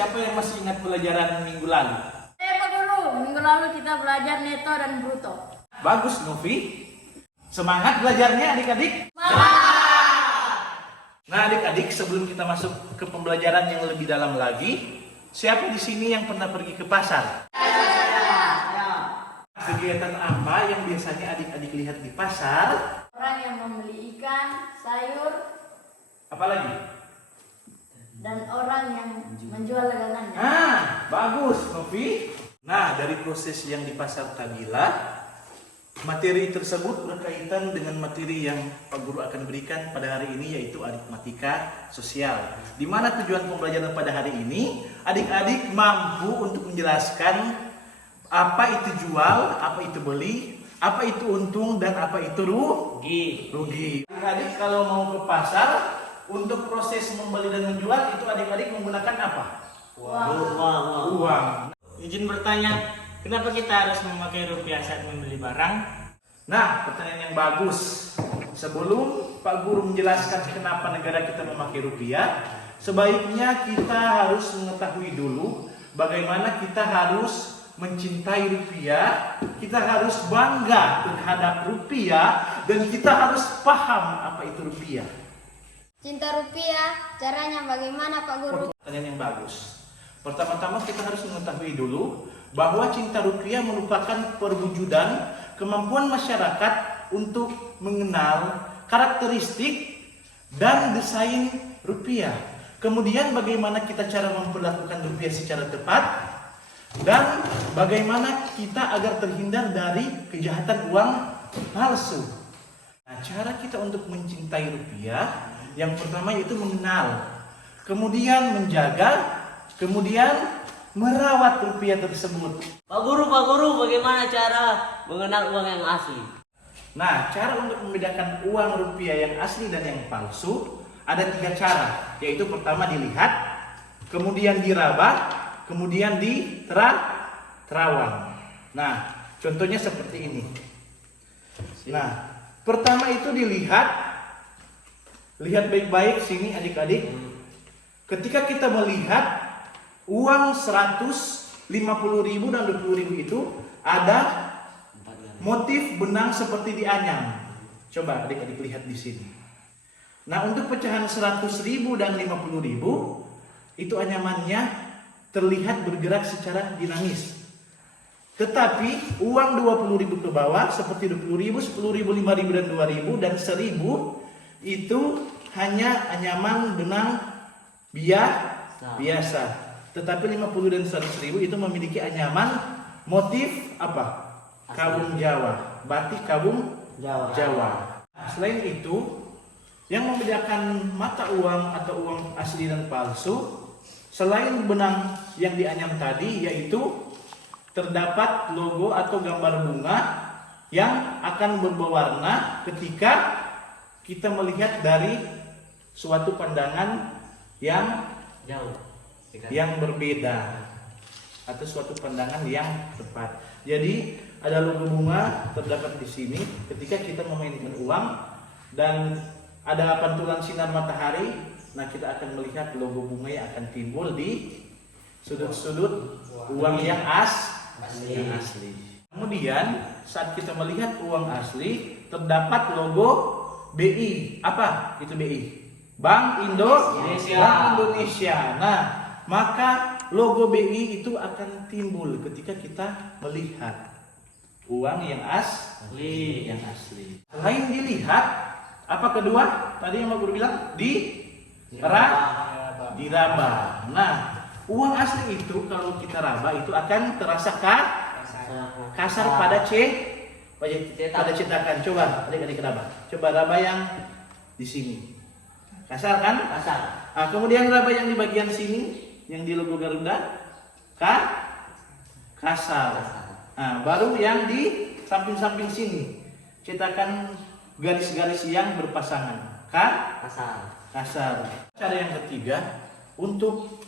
siapa yang masih ingat pelajaran minggu lalu? Pak Guru, minggu lalu kita belajar neto dan bruto. Bagus, Novi. Semangat belajarnya adik-adik. Nah adik-adik, sebelum kita masuk ke pembelajaran yang lebih dalam lagi, siapa di sini yang pernah pergi ke pasar? Kegiatan apa yang biasanya adik-adik lihat di pasar? Orang yang membeli ikan, sayur, Apalagi? dan orang yang menjual dagangannya. Bagus, Novi. Nah, dari proses yang di pasar tabilah, materi tersebut berkaitan dengan materi yang Pak Guru akan berikan pada hari ini, yaitu aritmatika sosial. Di mana tujuan pembelajaran pada hari ini, adik-adik mampu untuk menjelaskan apa itu jual, apa itu beli, apa itu untung, dan apa itu rugi. Adik-adik kalau mau ke pasar, untuk proses membeli dan menjual itu adik-adik menggunakan apa? Uang. Izin bertanya, kenapa kita harus memakai rupiah saat membeli barang? Nah, pertanyaan yang bagus. Sebelum Pak Guru menjelaskan kenapa negara kita memakai rupiah, sebaiknya kita harus mengetahui dulu bagaimana kita harus mencintai rupiah, kita harus bangga terhadap rupiah, dan kita harus paham apa itu rupiah. Cinta rupiah, caranya bagaimana Pak Guru? Pertanyaan yang bagus. Pertama-tama kita harus mengetahui dulu bahwa cinta rupiah merupakan perwujudan kemampuan masyarakat untuk mengenal karakteristik dan desain rupiah. Kemudian bagaimana kita cara memperlakukan rupiah secara tepat, dan bagaimana kita agar terhindar dari kejahatan uang palsu. Nah, cara kita untuk mencintai rupiah, yang pertama yaitu mengenal, kemudian menjaga, kemudian merawat rupiah tersebut. Pak Guru, bagaimana cara mengenal uang yang asli? Nah, cara untuk membedakan uang rupiah yang asli dan yang palsu ada 3 cara, yaitu pertama dilihat, kemudian diraba, kemudian terawang. Nah, contohnya seperti ini. Nah, pertama itu dilihat, lihat baik-baik sini adik-adik. Ketika kita melihat uang 150.000 dan 20.000 itu ada motif benang seperti dianyam. Coba adik-adik lihat di sini. Nah, untuk pecahan 100.000 dan 50.000 itu anyamannya terlihat bergerak secara dinamis. Tetapi uang 20.000 ke bawah seperti 20.000, 10.000, 5.000 dan 2.000 dan 1.000 itu hanya anyaman benang biasa. Tetapi 50 dan 100.000 itu memiliki anyaman motif apa? Kawung Jawa, batik kawung Jawa. Selain itu, yang membedakan mata uang atau uang asli dan palsu, selain benang yang dianyam tadi, yaitu terdapat logo atau gambar bunga yang akan berwarna ketika kita melihat dari suatu pandangan yang Jauh. yang berbeda atau suatu pandangan yang tepat. Jadi ada logo bunga terdapat di sini ketika kita memainkan uang, dan ada pantulan sinar matahari. Nah, kita akan melihat logo bunga yang akan timbul di sudut-sudut uang yang asli. Kemudian saat kita melihat uang asli, terdapat logo BI. Apa itu BI? Bank Indonesia. Nah, maka logo BI itu akan timbul ketika kita melihat uang yang asli. Selain dilihat, apa kedua? Tadi yang Pak Guru bilang diraba. Nah, uang asli itu kalau kita raba itu akan terasa kasar pada cetakan. Coba adik-adik raba. Coba raba yang di sini. Kasar kan? Kasar. Nah, kemudian raba yang di bagian sini, yang di logo Garuda, kasar. Nah, baru yang di samping-samping sini, cetakan garis-garis yang berpasangan, kasar. Cara yang ketiga untuk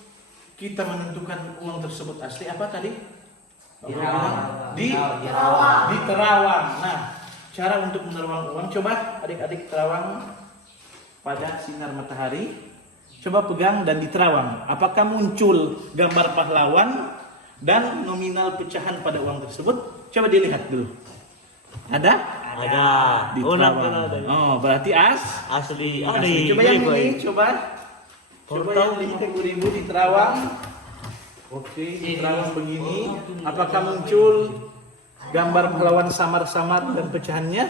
kita menentukan uang tersebut asli apa tadi? Diterawang. Nah, cara untuk menerawang uang, coba adik-adik terawang pada sinar matahari. Coba pegang dan diterawang. Apakah muncul gambar pahlawan dan nominal pecahan pada uang tersebut? Coba dilihat dulu. Ada? Ada. Oh, Diterawang. ada. Oh, berarti Asli. asli. Coba yang ini, coba. Coba yang 50.000 diterawang. Oke, diterawang begini. Apakah muncul gambar pahlawan samar-samar dan pecahannya?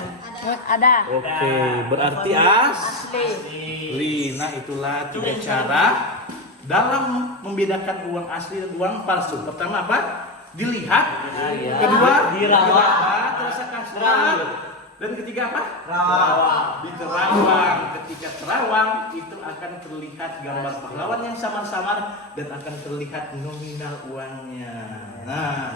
Ada. Oke, berarti asli. Nah, itulah 3 cara dalam membedakan uang asli dan uang palsu. Pertama apa? Dilihat. Kedua, dirawat, rasakan serat. Dan ketiga apa? Diterawang. Ketika terawang itu akan terlihat gambar pahlawan yang samar-samar dan akan terlihat nominal uangnya. Nah,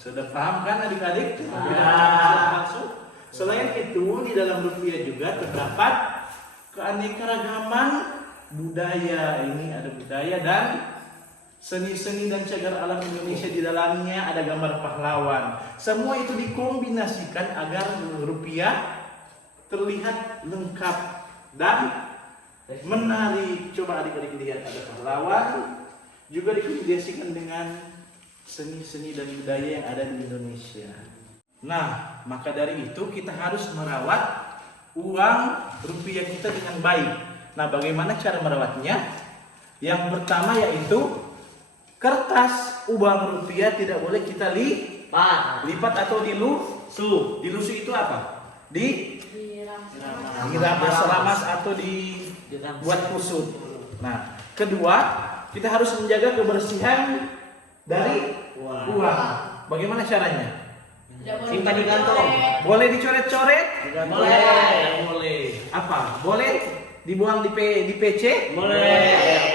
sudah paham kan adik-adik? Palsu. Selain itu di dalam rupiah juga terdapat keanekaragaman budaya. Ini ada budaya dan seni-seni dan cagar alam Indonesia, di dalamnya ada gambar pahlawan. Semua itu dikombinasikan agar rupiah terlihat lengkap dan menarik. Coba adik-adik lihat, ada pahlawan juga dikombinasikan dengan seni-seni dan budaya yang ada di Indonesia. Nah, maka dari itu kita harus merawat uang rupiah kita dengan baik. Nah, bagaimana cara merawatnya? Yang pertama yaitu kertas uang rupiah tidak boleh kita lipat atau dilusuh. Dilusuh itu apa? Diramas atau dibuat kusut. Nah, kedua, kita harus menjaga kebersihan dari uang. Bagaimana caranya? Simpan di kantong. Boleh dicoret-coret? Boleh. Apa? Boleh dibuang di PC? Boleh.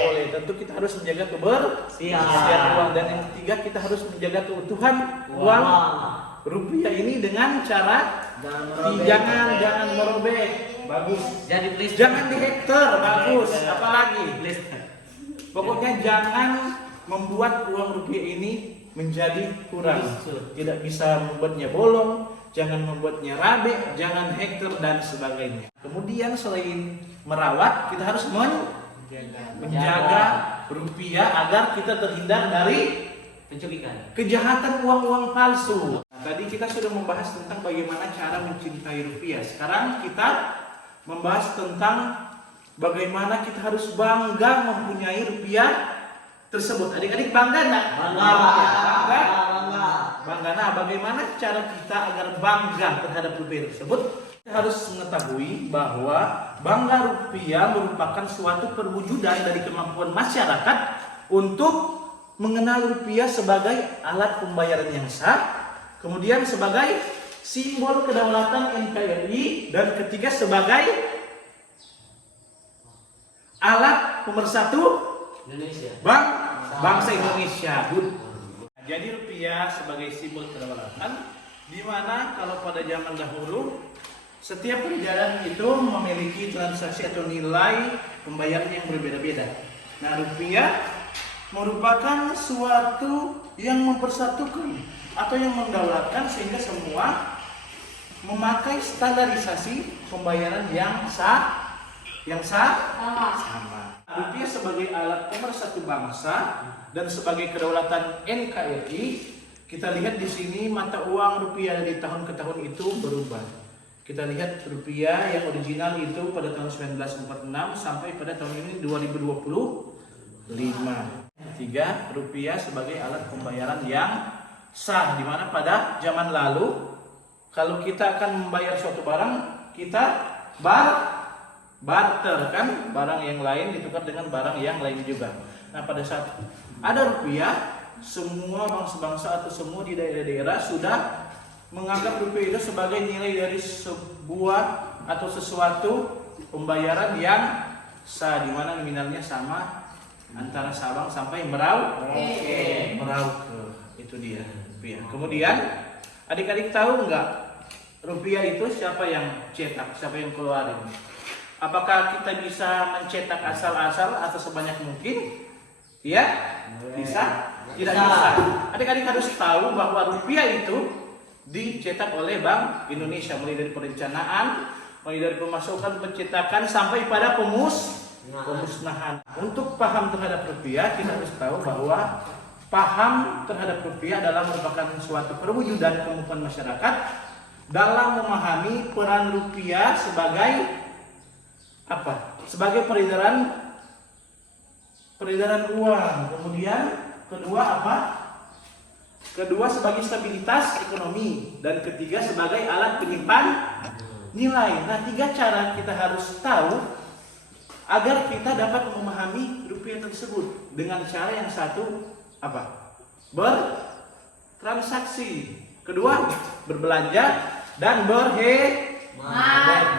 Boleh. Tentu kita harus menjaga kebersihan uang. Dan yang ketiga, kita harus menjaga keutuhan uang rupiah ini dengan cara jangan merobek. Bagus. Jangan dihektar. Bagus. Apalagi? Pokoknya jangan membuat uang rupiah ini menjadi kurang. Tidak bisa membuatnya bolong, jangan membuatnya robek, jangan hektar dan sebagainya. Kemudian selain merawat, kita harus menjaga rupiah agar kita terhindar dari Penculikan. kejahatan uang-uang palsu. Tadi kita sudah membahas tentang bagaimana cara mencintai rupiah. Sekarang kita membahas tentang bagaimana kita harus bangga mempunyai rupiah tersebut. Adik-adik bangga enggak? Bangga. Nah, bagaimana cara kita agar bangga terhadap rupiah tersebut? Kita harus mengetahui bahwa bangga rupiah merupakan suatu perwujudan dari kemampuan masyarakat untuk mengenal rupiah sebagai alat pembayaran yang sah, kemudian sebagai simbol kedaulatan NKRI, dan ketiga sebagai alat pemersatu Indonesia. Bangsa Indonesia. Jadi rupiah sebagai simbol kedaulatan, di mana kalau pada zaman dahulu setiap perjalanan itu memiliki transaksi atau nilai pembayaran yang berbeda-beda. Nah, rupiah merupakan suatu yang mempersatukan atau yang mendaulatkan sehingga semua memakai standarisasi pembayaran yang sama. Rupiah sebagai alat pemersatu bangsa dan sebagai kedaulatan NKRI, kita lihat di sini mata uang rupiah dari tahun ke tahun itu berubah. Kita lihat rupiah yang original itu pada tahun 1946 sampai pada tahun ini 2025. Tiga, rupiah sebagai alat pembayaran yang sah, di mana pada zaman lalu kalau kita akan membayar suatu barang, kita barter kan, barang yang lain ditukar dengan barang yang lain juga. Nah, pada saat ada rupiah, semua bangsa-bangsa atau semua di daerah-daerah sudah menganggap rupiah itu sebagai nilai dari sebuah atau sesuatu pembayaran yang sah, di mana nominalnya sama antara Sabang sampai Merauke. Itu dia rupiah. Kemudian adik-adik tahu nggak rupiah itu siapa yang cetak, siapa yang keluarin? Apakah kita bisa mencetak asal-asal atau sebanyak mungkin? Ya, bisa? Tidak bisa. Adik-adik harus tahu bahwa rupiah itu dicetak oleh Bank Indonesia, mulai dari perencanaan, mulai dari pemasukan, pencetakan sampai pada pemusnahan. Untuk paham terhadap rupiah, kita harus tahu bahwa paham terhadap rupiah adalah merupakan suatu perwujudan kemampuan masyarakat dalam memahami peran rupiah sebagai apa? Sebagai peredaran uang. Kemudian kedua apa? Kedua sebagai stabilitas ekonomi, dan ketiga sebagai alat penyimpan nilai. Nah, 3 cara kita harus tahu agar kita dapat memahami rupiah tersebut. Dengan cara yang satu apa? Bertransaksi. Kedua, berbelanja dan berhemat.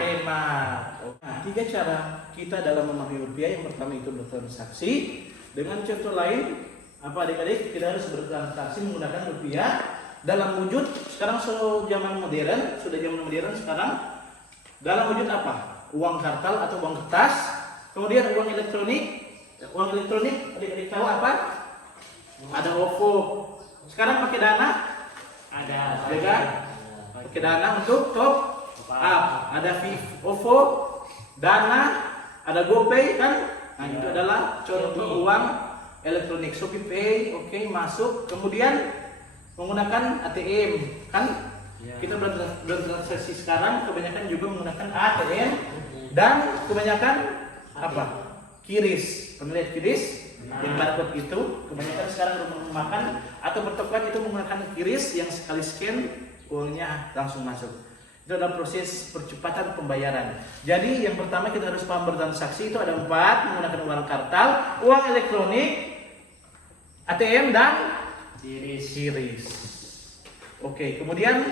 Nah, 3 cara kita dalam memahami rupiah. Yang pertama itu bertransaksi. Dengan contoh lain, apa adik-adik? Kita harus bertransaksi menggunakan rupiah dalam wujud sekarang sudah zaman modern sekarang dalam wujud apa? Uang kartal atau uang kertas. Kemudian uang elektronik. Uang elektronik adik-adik tahu apa? Ada OVO. Sekarang pakai Dana? Ada. Juga pakai Dana untuk top up. Ada OVO, Dana, ada GoPay kan? Nah, itu adalah contoh uang elektronik. Shopee Pay, oke, masuk. Kemudian menggunakan ATM kan? Kita bertransaksi sekarang kebanyakan juga menggunakan ATM dan kebanyakan apa? Kiris. Pernah lihat kiris? Yang barcode itu kebanyakan sekarang makan atau bertokan itu menggunakan kiris yang sekali scan uangnya langsung masuk. Itu adalah proses percepatan pembayaran. Jadi yang pertama kita harus paham bertransaksi itu ada 4, menggunakan uang kartal, uang elektronik, ATM dan kiris. Oke, kemudian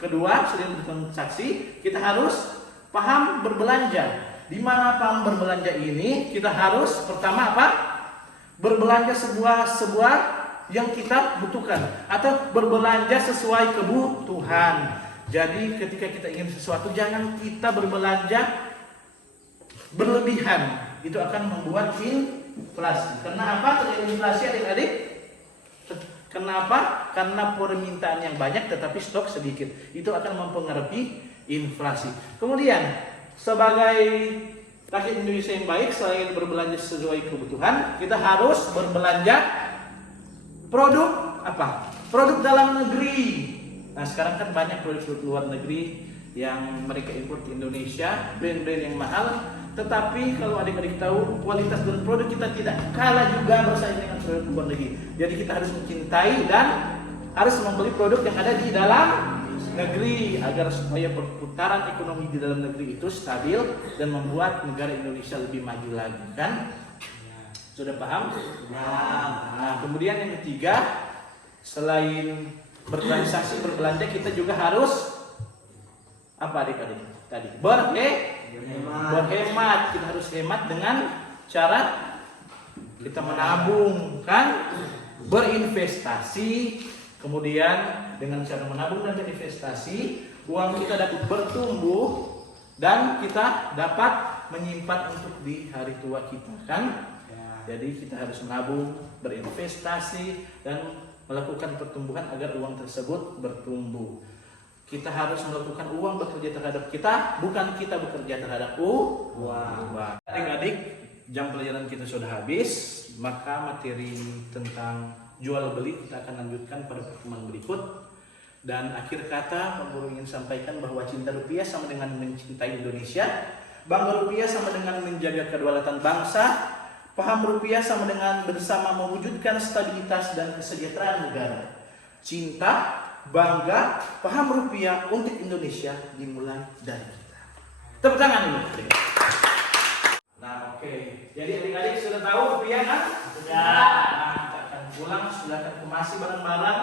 kedua selain bertransaksi kita harus paham berbelanja. Di mana paham berbelanja ini kita harus pertama apa? Berbelanja sebuah yang kita butuhkan atau berbelanja sesuai kebutuhan. Jadi ketika kita ingin sesuatu jangan kita berbelanja berlebihan. Itu akan membuat inflasi. Karena apa terjadi inflasi adik-adik? Kenapa? Karena permintaan yang banyak tetapi stok sedikit. Itu akan mempengaruhi inflasi. Kemudian sebagai rakyat Indonesia yang baik, selain berbelanja sesuai kebutuhan, kita harus berbelanja produk apa? Produk dalam negeri. Nah, sekarang kan banyak produk luar negeri yang mereka impor ke Indonesia, brand-brand yang mahal. Tetapi kalau adik-adik tahu kualitas dan produk kita tidak kalah juga bersaing dengan produk luar negeri. Jadi kita harus mencintai dan harus membeli produk yang ada di dalam negeri agar supaya perputaran ekonomi di dalam negeri itu stabil dan membuat negara Indonesia lebih maju lagi, kan? Sudah paham? Nah, kemudian yang ketiga, selain bertransaksi berbelanja kita juga harus apa adik-adik tadi? Berhemat. Kita harus hemat dengan cara kita menabung, kan? Berinvestasi. Kemudian dengan cara menabung dan berinvestasi, uang kita dapat bertumbuh dan kita dapat menyimpan untuk di hari tua kita, kan? Jadi kita harus menabung, berinvestasi dan melakukan pertumbuhan agar uang tersebut bertumbuh. Kita harus melakukan uang bekerja terhadap kita, bukan kita bekerja terhadap uang. Adik-adik, jam pelajaran kita sudah habis, maka materi tentang jual beli kita akan lanjutkan pada pertemuan berikut. Dan akhir kata, Pak Guru ingin sampaikan bahwa cinta rupiah sama dengan mencintai Indonesia, bangga rupiah sama dengan menjaga kedaulatan bangsa, paham rupiah sama dengan bersama mewujudkan stabilitas dan kesejahteraan negara. Cinta, bangga, paham rupiah untuk Indonesia dimulai dari kita. Tepuk tangan dulu. Nah, oke. Jadi adik-adik sudah tahu rupiah kan? Sudah. Nah, kita akan pulang, sudah akan kemasi barang-barang.